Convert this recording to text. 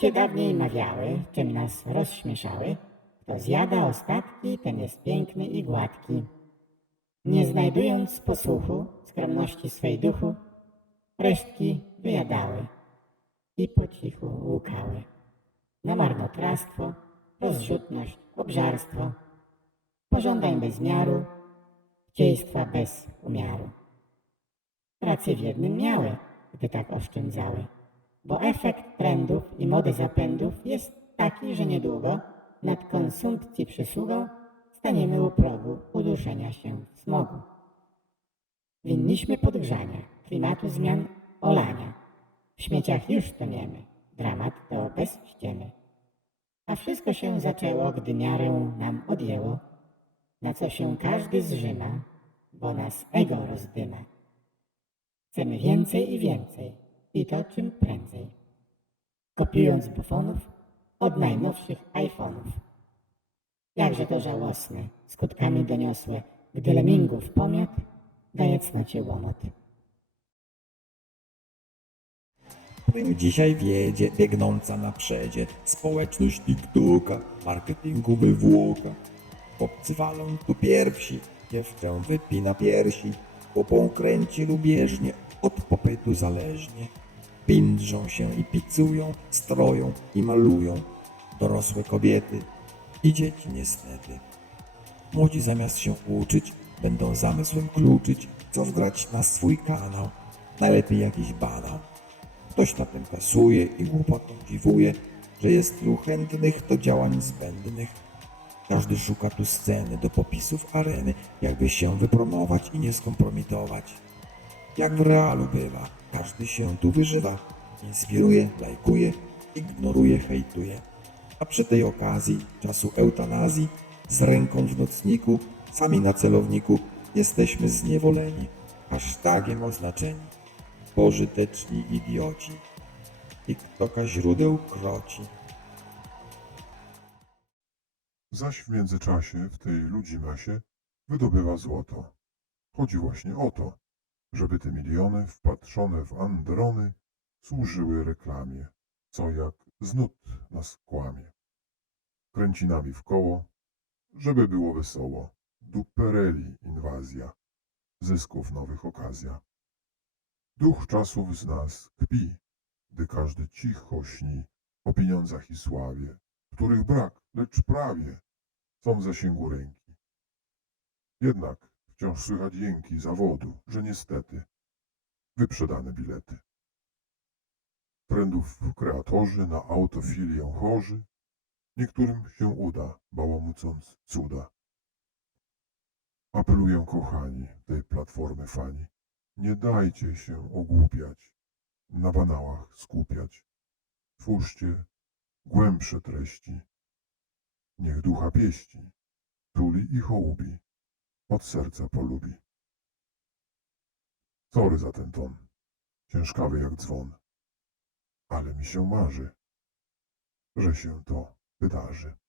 Babcie dawniej mawiały, czym nas rozśmieszały, kto zjada ostatki, ten jest piękny i gładki. Nie znajdując posłuchu, skromności swej duchu, resztki wyjadały i po cichu łukały. Na marnotrawstwo, rozrzutność, obżarstwo, pożądań bez miaru, chciejstwa bez umiaru. Rację w jednym miały, gdy tak oszczędzały, bo efekt trendów i mody zapędów jest taki, że niedługo nad konsumpcji przysługą staniemy u progu uduszenia się w smogu. Winniśmy podgrzania, klimatu zmian, olania. W śmieciach już toniemy, dramat to bez ściemy. A wszystko się zaczęło, gdy miarę nam odjęło, na co się każdy zrzyma, bo nas ego rozdyma. Chcemy więcej i więcej, i to czym prędzej. Kopiując bufonów od najnowszych iPhone'ów. Jakże to żałosne, skutkami doniosłe, gdy lemingów pomiot daje cnocie łomot. Dzisiaj wiedzie, biegnąca na przedzie, społeczność TikToka, marketingu wywłoka. Chłopcy walą tu pierwsi, dziewczę wypina piersi, chłopą kręci lubieżnie, od popytu zależnie. Pindrzą się i picują, stroją i malują, dorosłe kobiety i dzieci niestety. Młodzi zamiast się uczyć, będą zamysłem kluczyć, co wgrać na swój kanał, najlepiej jakiś banał. Ktoś na tym kasuje i głupotą dziwuje, że jest tylu chętnych do działań zbędnych. Każdy szuka tu sceny do popisów areny, jakby się wypromować i nie skompromitować. Jak w realu bywa, każdy się tu wyżywa, inspiruje, lajkuje, ignoruje, hejtuje. A przy tej okazji czasu eutanazji z ręką w nocniku, sami na celowniku jesteśmy zniewoleni, hashtagiem oznaczeni pożyteczni idioci. TikToka źródeł kroci. Zaś w międzyczasie w tej ludzi masie wydobywa złoto. Chodzi właśnie o to, żeby te miliony wpatrzone w androny służyły reklamie, co jak znud nas kłamie. Kręci nami w koło, żeby było wesoło. Dupereli inwazja, zysków nowych okazja. Duch czasów z nas kpi, gdy każdy cicho śni o pieniądzach i sławie, których brak, lecz prawie są w zasięgu ręki. Jednak wciąż słychać jęki zawodu, że niestety wyprzedane bilety. Trendów kreatorzy na autofilię chorzy, niektórym się uda, bałamucąc cuda. Apeluję kochani tej platformy fani, nie dajcie się ogłupiać, na banałach skupiać. Twórzcie głębsze treści. Niech ducha pieści, tuli i hołubi, od serca polubi. Sorry za ten ton, ciężkawy jak dzwon, ale mi się marzy, że się to wydarzy.